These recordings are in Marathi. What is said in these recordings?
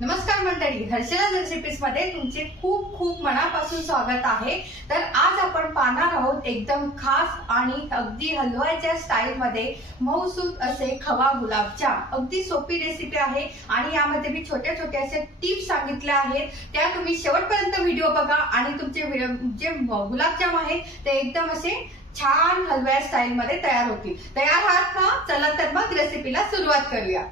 नमस्कार मंडळी हर्षदा रेसिपीजमध्ये तुमचे खूप खूप मनापासून स्वागत आहे. तर आज आपण पाहणार आहोत एकदम खास आणि अगदी हलवायच्या स्टाईल मध्ये मऊसूत असे खवा गुलाबजाम. अगदी सोपी रेसिपी आहे आणि यामध्ये मी छोट्या छोट्या असे टिप्स सांगितल्या आहेत. त्या तुम्ही शेवटपर्यंत व्हिडिओ बघा आणि तुमचे जे गुलाबजाम आहेत ते एकदम असे छान हलव्या स्टाईल मध्ये तयार होतील. तयार आहात ना? चला तर मग रेसिपीला सुरुवात करूया.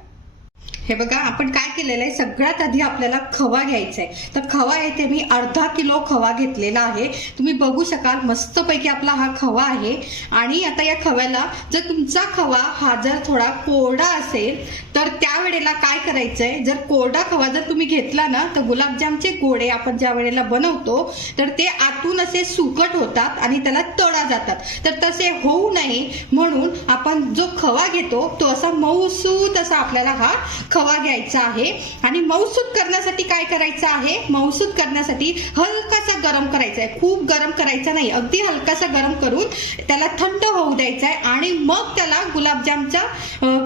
हे बघा आपण काय केलेलं आहे? सगळ्यात आधी आपल्याला खवा घ्यायचा आहे तर खवा येथे मी अर्धा किलो खवा घेतलेला आहे. तुम्ही बघू शकाल मस्तपैकी आपला हा खवा आहे. आणि आता या खव्याला जर तुमचा खवा हा जर थोडा कोरडा असेल तर त्यावेळेला काय करायचंय? जर कोरडा खवा जर तुम्ही घेतला ना तर गुलाबजामचे गोळे आपण ज्या वेळेला बनवतो तर ते आतून असे सुकट होतात आणि त्याला तळा जातात. तर तसे होऊ नये म्हणून आपण जो खवा घेतो तो असा मऊसूत असा आपल्याला हा खवा घ्यायचा आहे. आणि मऊसूत करण्यासाठी काय करायचं आहे? मऊसूत करण्यासाठी हलकासा गरम करायचा आहे खूप गरम करायचा नाही. अगदी हलकासा गरम करून त्याला थंड होऊ द्यायचा आहे आणि मग त्याला गुलाबजामचा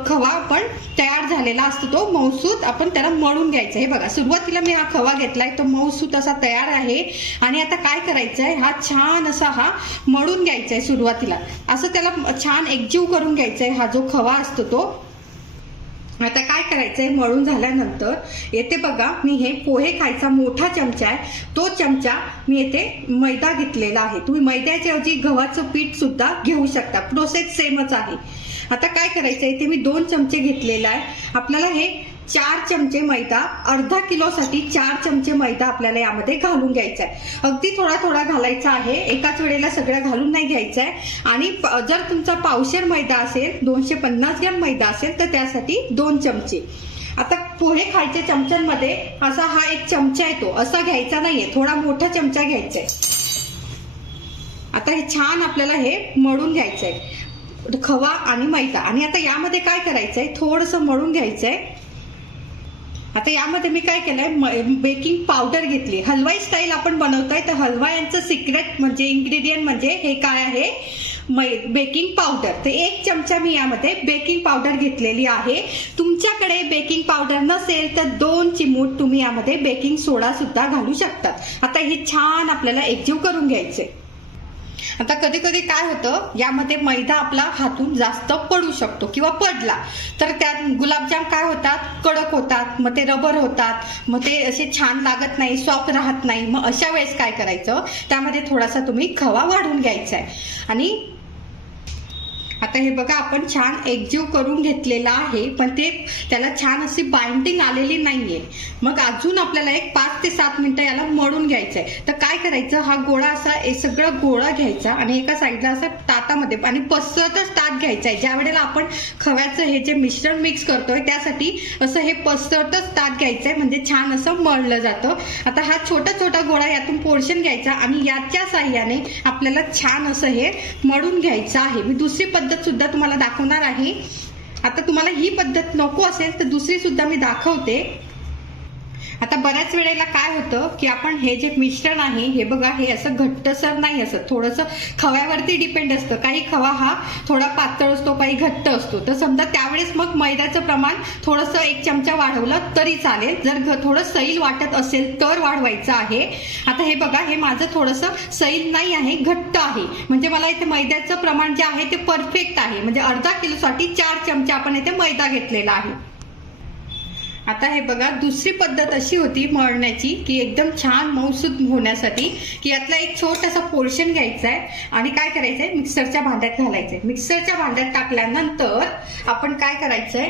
खवा आपण तयार झालेला असतो तो मौसूद आपण त्याला मळून घ्यायचा. आहे बघा सुरुवातीला मी हा खवा घेतलाय तो मऊसूत असा तयार आहे. आणि आता काय करायचं आहे हा छान असा हा मळून घ्यायचा आहे सुरुवातीला. असं त्याला छान एकजीव करून घ्यायचा आहे हा जो खवा असतो तो. आता करायचंय मळून झाल्यानंतर येथे बघा मी हे पोहे खायचा मोठा चमचा आहे. तो चमचा मी येथे मैदा घेतलेला आहे. तुम्ही मैद्याच्या ऐवजी गव्हाचं पीठ सुद्धा घेऊ शकता. प्रोसेस सेमच आहे. आता काय करायचं इथे मी दोन चमचे घेतलेला आहे. आपल्याला हे चार चमचे मैदा अर्धा किलोसाठी चार चमचे मैदा आपल्याला यामध्ये घालून घ्यायचा आहे अगदी थोडा थोडा घालायचा आहे. एकाच वेळेला सगळं घालून नाही घ्यायचं आहे आणि जर तुमचा पावशेर मैदा असेल दोनशे पन्नास ग्रॅम मैदा असेल तर त्यासाठी दोन चमचे. आता पोहे खायचे चमच्यांमध्ये असा हा एक चमचा येतो. असा घ्यायचा नाहीये. थोडा मोठा चमचा घ्यायचा आहे आता हे छान आपल्याला हे मळून घ्यायचं आहे खवा आणि मैदा. आणि आता यामध्ये काय करायचंय? थोडंसं मळून घ्यायचंय. आता यामध्ये मी काय केलंय? बेकिंग पावडर घेतली. हलवाई स्टाईल आपण बनवतोय तर हलवा यांचं सिक्रेट म्हणजे इन्ग्रेडियंट म्हणजे हे काय आहे? बेकिंग पावडर तर एक चमचा मी यामध्ये बेकिंग पावडर घेतलेली आहे. तुमच्याकडे बेकिंग पावडर नसेल तर दोन चिमूट तुम्ही यामध्ये बेकिंग सोडा सुद्धा घालू शकतात. आता हे छान आपल्याला एकजीव करून घ्यायचे आता कधी कधी काय होतं यामध्ये मैदा आपला हातून जास्त पडू शकतो किंवा पडला. तर त्यात गुलाबजाम काय होतात? कडक होतात मग ते रबर होतात मग ते असे छान लागत नाही सॉफ्ट राहत नाही. मग अशा वेळेस काय करायचं? त्यामध्ये थोडासा तुम्ही खवा वाढून घ्यायचा आहे. आणि आता हे बघा आपण छान एकजीव करून घेतलेला आहे पण ते त्याला छान अशी बाइंडिंग आलेली नाहीये. मग अजून आपल्याला एक पाच ते सात मिनिटं याला मळून घ्यायचंय. तर काय करायचं? हा गोळा असा हे सगळं गोळा घ्यायचा आणि एका साईडला असा ताटामध्ये आणि पसरतच ताट घ्यायचा आहे ज्या वेळेला आपण खव्याचं हे जे मिश्रण मिक्स करतोय त्यासाठी असं हे पसरतच ताट घ्यायचंय म्हणजे छान असं मळलं जातं. आता हा छोटा छोटा गोळा यातून पोर्शन घ्यायचा आणि याच्या साह्याने आपल्याला छान असं हे मळून घ्यायचं आहे. मी दुसरी पद्धत सुद्धा तुम्हाला दाखवणार आहे. आता तुम्हाला ही पद्धत नको असेल तर दुसरी सुद्धा मी दाखवते. आता बऱ्याच वेळेला काय होतं की आपण हे जे मिश्रण आहे हे बघा हे असं घट्टसर नाही असं. थोडंसं खव्यावरती डिपेंड असतं. काही खवा हा थोडा पातळ असतो काही घट्ट असतो. तर समजा त्यावेळेस मग मैद्याचं प्रमाण थोडंसं एक चमचा वाढवलं तरी चालेल. जर घ- थोडं सैल वाटत असेल तर वाढवायचं आहे. आता हे बघा हे माझं थोडंसं सैल नाही आहे घट्ट आहे. म्हणजे मला इथे मैद्याचं प्रमाण जे आहे ते परफेक्ट आहे. म्हणजे अर्धा किलोसाठी चार चमचे आपण इथे मैदा घेतलेला आहे. आता हे बघा दुसरी पद्धत अशी होती मळण्याची की एकदम छान मऊसूद होण्यासाठी की यातला एक छोटासा पोर्शन घ्यायचा आहे आणि काय करायचंय मिक्सरच्या भांड्यात घालायचंय मिक्सरच्या भांड्यात टाकल्यानंतर आपण काय करायचंय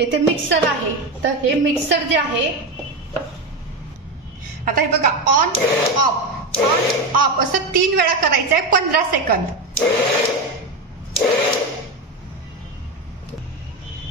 इथे मिक्सर आहे. तर हे मिक्सर जे आहे आता हे बघा ऑन ऑफ ऑन ऑफ असं तीन वेळा करायचंय पंधरा सेकंद.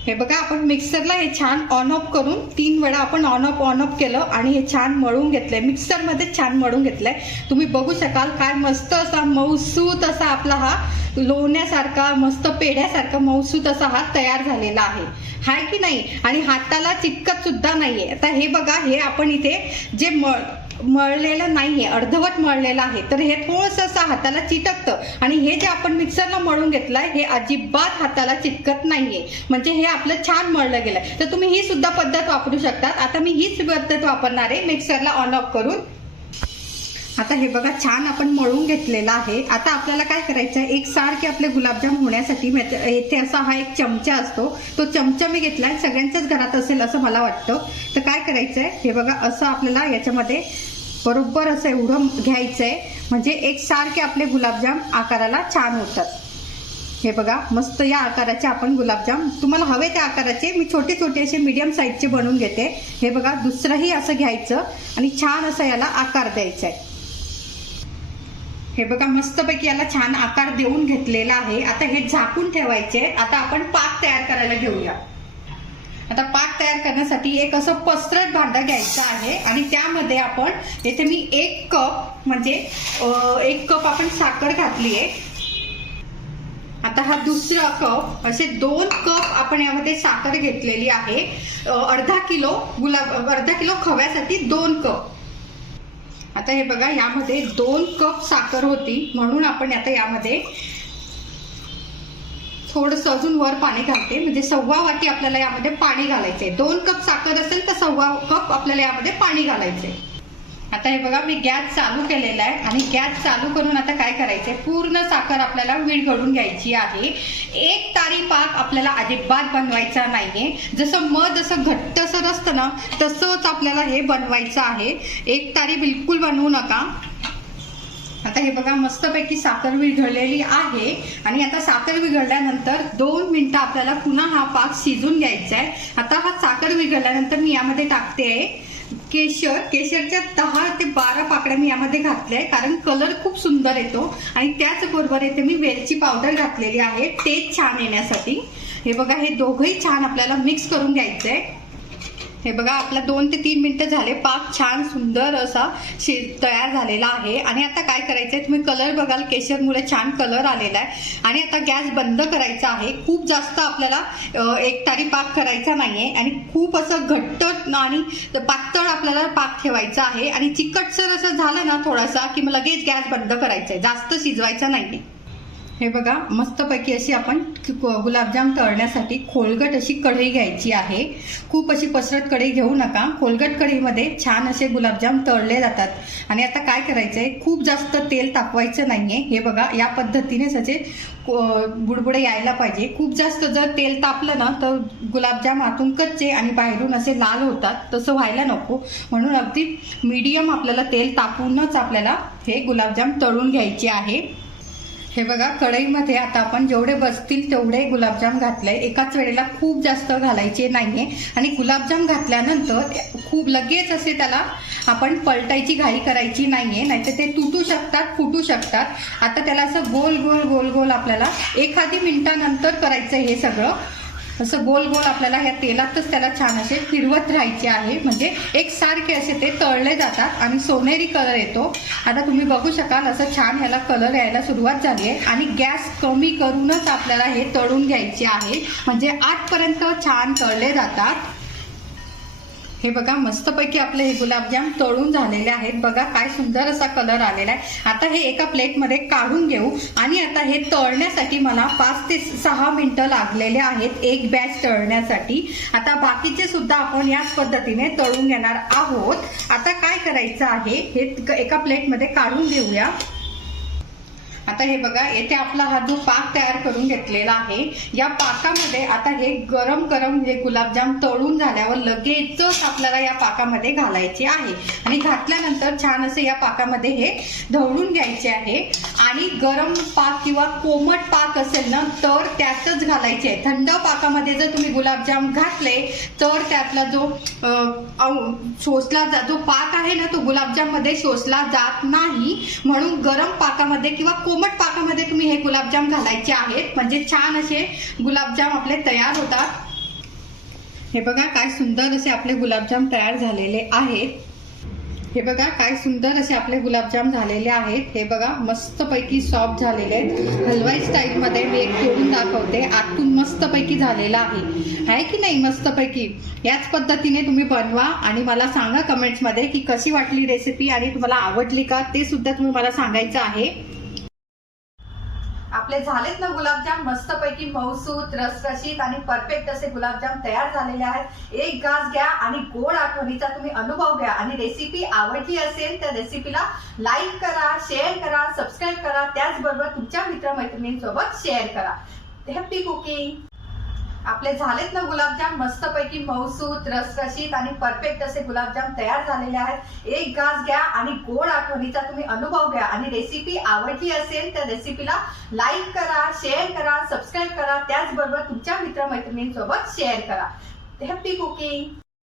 हे बघा आपण मिक्सरला हे छान ऑन ऑफ करून तीन वेळा आपण ऑन ऑफ ऑन ऑफ केलं आणि हे छान मळून घेतलंय. मिक्सरमध्ये छान मळून घेतलंय. तुम्ही बघू शकाल काय मस्त असा मऊसूत असा आपला हा लोण्यासारखा मस्त पेढ्यासारखा मऊसूत असा हा तयार झालेला आहे. हाय की नाही? आणि हाताला चिटकत सुद्धा नाहीये. आता हे बघा हे आपण इथे जे मळ मळलेलं नाहीये अर्धवट मळलेलं आहे. तर हे थोडस असं हाताला चिटकतं. आणि हे जे आपण मिक्सरला मळून घेतलंय हे अजिबात हाताला चिटकत नाहीये. म्हणजे हे आपलं छान मळलं गेलं तर तुम्ही ही सुद्धा पद्धत वापरू शकतात. आता मी हीच पद्धत वापरणार आहे मिक्सरला ऑन ऑफ करून. आता हे बघा छान आपण मळून घेतलेलं आहे. आता आपल्याला काय करायचं आहे एक सारखे आपले गुलाबजाम होण्यासाठी येथे असा हा एक चमचा असतो. तो चमचा मी घेतलाय सगळ्यांच्याच घरात असेल असं मला वाटतं. तर काय करायचं आहे हे बघा असं आपल्याला याच्यामध्ये बरोबर असं एवढं घ्यायचं आहे म्हणजे एक सारखे आपले गुलाबजाम आकाराला छान होतात. हे बघा मस्त या आकाराचे आपण गुलाबजाम. तुम्हाला हवे त्या आकाराचे. मी छोटे छोटे असे मीडियम साईजचे बनवून घेते. हे बघा दुसरंही असं घ्यायचं आणि छान असं याला आकार द्यायचा आहे. हे बघा मस्तपैकी याला छान आकार देऊन घेतलेला आहे. आता हे झाकून ठेवायचे. आता आपण पाक तयार करायला घेऊया. आता पाक तयार करण्यासाठी एक असं पसरट भांडं घ्यायचं आहे आणि त्यामध्ये आपण येथे मी एक कप म्हणजे एक कप आपण साखर घातली आहे आता हा दुसरा कप असे दोन कप आपण यामध्ये साखर घेतलेली आहे. अर्धा किलो गुलाब अर्धा किलो खव्यासाठी दोन कप. आता हे बघा यामध्ये दोन कप साखर होती म्हणून आपण आता यामध्ये थोडस अजून वर पाणी घालते. म्हणजे सव्वा वाटी आपल्याला यामध्ये पाणी घालायचंय. दोन कप साखर असेल तर सव्वा कप आपल्याला यामध्ये पाणी घालायचंय. आता हे बघा मी गॅस चालू केलेला आहे आणि गॅस चालू करून आता काय करायचंय? पूर्ण साखर आपल्याला विरघळून घ्यायची आहे. एक तारी पाक आपल्याला अजिबात बनवायचा नाहीये. जसं मध जसं घट्टसर असतं ना तसंच आपल्याला हे बनवायचं आहे. एक तारी बिलकुल बनवू नका. आता हे बघा मस्तपैकी साखर विघळलेली आहे. आणि आता साखर विघळल्यानंतर दोन मिनिटं आपल्याला पुन्हा हा पाक शिजून घ्यायचा आहे. आता हा साखर विघळल्यानंतर मी यामध्ये टाकते आहे केशर. केशरच्या दहा ते बारा पाकड्या मी यामध्ये घातल्या आहे कारण कलर खूप सुंदर येतो. आणि त्याचबरोबर येथे मी वेलची पावडर घातलेली आहे. टेस्ट छान येण्यासाठी. हे बघा हे दोघंही छान आपल्याला मिक्स करून घ्यायचं आहे हे बघा आपला दोन ते तीन मिनिटं झाले. पाक छान सुंदर असा शि तयार झालेला आहे. आणि आता काय करायचंय? तुम्ही कलर बघाल. केशरमुळे छान कलर आलेला आहे. आणि आता गॅस बंद करायचा आहे. खूप जास्त आपल्याला एक तारी पाक करायचा नाहीये. आणि खूप असं घट्ट आणि पातळ आपल्याला पाक ठेवायचा आहे. आणि चिकटसर असं झालं ना थोडासा की मग लगेच गॅस बंद करायचा आहे जास्त शिजवायचा नाहीये. हे बघा मस्तपैकी अशी आपण गुलाबजाम तळण्यासाठी खोलगट अशी कढई घ्यायची आहे. खूप अशी पसरट कढई घेऊ नका. खोलगट कढईमध्ये छान असे गुलाबजाम तळले जातात. आणि आता काय करायचंय? खूप जास्त तेल तापवायचं नाहीये. हे बघा या पद्धतीनेच असे को- बुडबुडे यायला पाहिजे. खूप जास्त जर तेल तापलं ना तर गुलाबजाम आतून कच्चे आणि बाहेरून असे लाल होतात. तसं व्हायला नको. म्हणून अगदी मीडियम आपल्याला तेल तापूनच आपल्याला हे गुलाबजाम तळून घ्यायचे आहे. हे बघा कढईमध्ये आता आपण जेवढे बसतील तेवढे गुलाबजाम घातले एकाच वेळेला खूप जास्त घालायचे नाहीये. आणि गुलाबजाम घातल्यानंतर खूप लगेच असे त्याला आपण पलटायची घाई करायची नाहीये. नाहीतर ते तुटू शकतात फुटू शकतात. आता त्याला असं गोल गोल गोल गोल आपल्याला एखादी मिनिटानंतर करायचं हे सगळं. असं गोल गोल आपल्याला ह्या तेलातच त्याला छान असे फिरवत राहायचे आहे. म्हणजे एक सारखे असे ते तळले जातात आणि सोनेरी कलर येतो. आता तुम्ही बघू शकाल असं छान ह्याला कलर यायला सुरुवात झाली आहे. आणि गॅस कमी करूनच आपल्याला हे तळून घ्यायचे आहे. म्हणजे आजपर्यंत छान तळले जातात. हे बघा मस्तपैकी आपले हे गुलाबजाम तळून झालेले आहेत. बघा काय सुंदर असा कलर आलेला आहे. आता हे एका प्लेटमध्ये काढून घेऊ. आणि आता हे तळण्यासाठी मला पाच ते सहा मिनिटं लागलेले आहेत एक बॅच तळण्यासाठी. आता बाकीचे सुद्धा आपण याच पद्धतीने तळून घेणार आहोत. आता काय करायचं आहे हे एका प्लेटमध्ये काढून घेऊया. आता हे बघा येथे आपला हा जो पाक तयार करून घेतलेला आहे या पाकामध्ये आता हे गरम गरम हे गुलाबजाम तळून झाल्यावर लगेचच आपल्याला या पाकामध्ये घालायचे आहे. आणि घातल्यानंतर छान असे या पाकामध्ये हे ढवळून घ्यायचे आहे. आणि गरम पाक किंवा कोमट पाक असेल ना तर त्यातच घालायचे आहे. थंड पाकामध्ये जर तुम्ही गुलाबजाम घातले तर त्यातला जो शोषला जा जो पाक आहे ना तो गुलाबजाममध्ये शोषला जात नाही. म्हणून गरम पाकामध्ये किंवा कोमट पाकामध्ये तुम्ही हे गुलाबजाम घालायचे आहेत. म्हणजे छान असे गुलाबजाम आपले तयार होतात. हे बघा काय सुंदर असे आपले गुलाबजाम तयार झालेले आहेत. हे बघा काय सुंदर असे आपले गुलाबजाम झालेले आहेत. हे बघा मस्तपैकी सॉफ्ट झालेले आहेत. हलवाई स्टाईल मध्ये मी एक तोडून दाखवते. आतून मस्तपैकी झालेला आहे. आहे की नाही मस्तपैकी? याच पद्धतीने तुम्ही बनवा आणि मला सांगा कमेंट्समध्ये की कशी वाटली रेसिपी आणि तुम्हाला आवडली का? ते सुद्धा तुम्ही मला सांगायचं आहे. आपले झालेत ना गुलाबजाम मस्तपैकी मऊसूत रसरशीत आणि परफेक्ट असे गुलाबजाम तयार झालेले आहेत. एक गाज घ्या आणि गोड आठवणीचा तुम्ही अनुभव घ्या. आणि रेसिपी आवडली असेल तर रेसिपीला लाईक करा शेअर करा सबस्क्राईब करा. त्याचबरोबर तुमच्या मित्रमैत्रिणींसोबत शेअर करा. हॅपी कुकिंग आपले झालेत ना गुलाबजाम मस्तपैकी मऊसूत रसरशीत आणि परफेक्ट असे गुलाबजाम तयार झालेले आहेत. एक घास घ्या आणि गोड आठवणीचा तुम्ही अनुभव घ्या. आणि रेसिपी आवडली असेल तर रेसिपीला लाईक करा शेअर करा सबस्क्राईब करा. त्याचबरोबर तुमच्या मित्रमैत्रिणींसोबत शेअर करा. Happy cooking